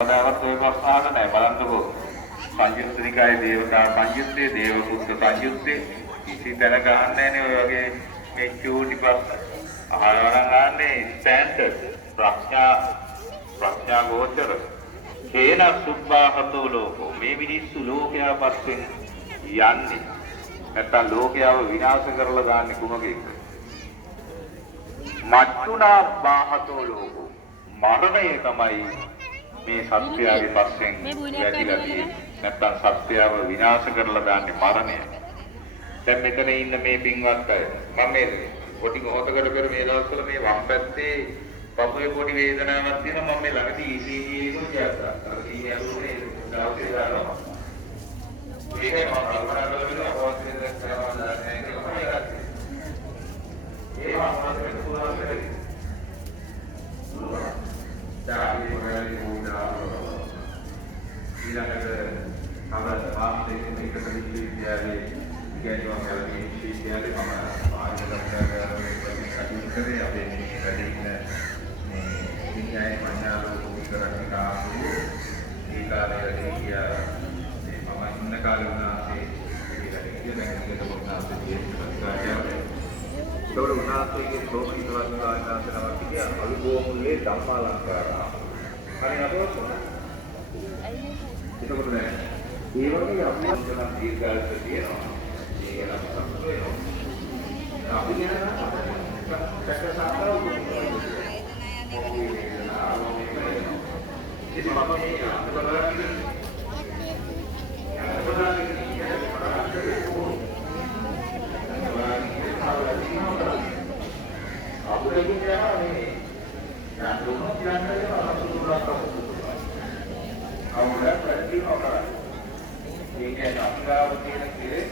කවදාවත් ඔය ප්‍රශ්න අහලා නැහැ බලන්නකෝ. සංයුත්තනිකායේ දේවතා සංයුත්තේ දේවපුත්‍ර සංයුත්තේ කිසි තැනක අහන්නේ නැහැ ඔය වගේ මේ චූටි ප්‍රශ්න. අහනවා නම් අහන්නේ ස්ටෑන්ඩඩ් ප්‍රඥා ගෝචර. කේන සුභාහතෝ ලෝකෝ මේ මිනිස්සු ලෝකයා පස්සෙන් යන්නේ. නැත්තම් ලෝකයාව විනාශ කරලා දාන්නේ කුමකෙක්ද? මච්චුනා බාහතෝ ලෝකෝ මරණය තමයි මේ සත්‍යයේ පස්සෙන් වැඩිලා තියෙන්නේ. නැත්තම් සත්‍යව විනාශ කරලා දාන්නේ මරණය. දැන් මෙතන ඉන්න මේ පින්වත් අය මම මේ පොඩි මොහොතකට පෙර මේ දවස්වල මේ වම් පැත්තේ පපුවේ පොඩි වේදනාවක් තියෙනවා. මම මේ ළඟදී ECG එකක් ගත්තා. අර සීනි අරුනේ දවසේ දානවා. ඒකේ මම කල්පනා කරලා අවශ්‍ය දේ කරනවා නැහැ කියලා මම ගත්තා. ඒ වගේ පුරාම කරේ. ඊළඟට අපේ ආර්ථික විකසන විද්‍යාලයේ ඉගෙනුම් කරන විශ්වවිද්‍යාලයේ මම ආර්ථික කරේ අපේ වැඩි ඉන්න මේ විද්‍යාවේ මන්නාව උපකරණ කාපු ඒ කාලේදී ගියා මම ඉන්න කාලේ උනාසේ ඒක උනාසේ උනාසේගේ ප්‍රෝෂිතවත් ආකාශනවත් කිය අලුගෝමුල්ලේ ධම්මාලංකාරා. හරි නේද? එතකොට නෑ. ඒ වගේ අපේ ජන දීර්ඝායස තියෙනවා. ඒක නම් සම්පූර්ණ වෙනවා. අපි යනවා සැකසාරව ඉතින් මම මේ අපේ යනවා නේ. දැන් දුන්නොත් කියන්නේ අපසුරුලා තමයි. අවුල ප්‍රතිනෝකරයි. මේක අපගාව තියෙන කෙලෙස්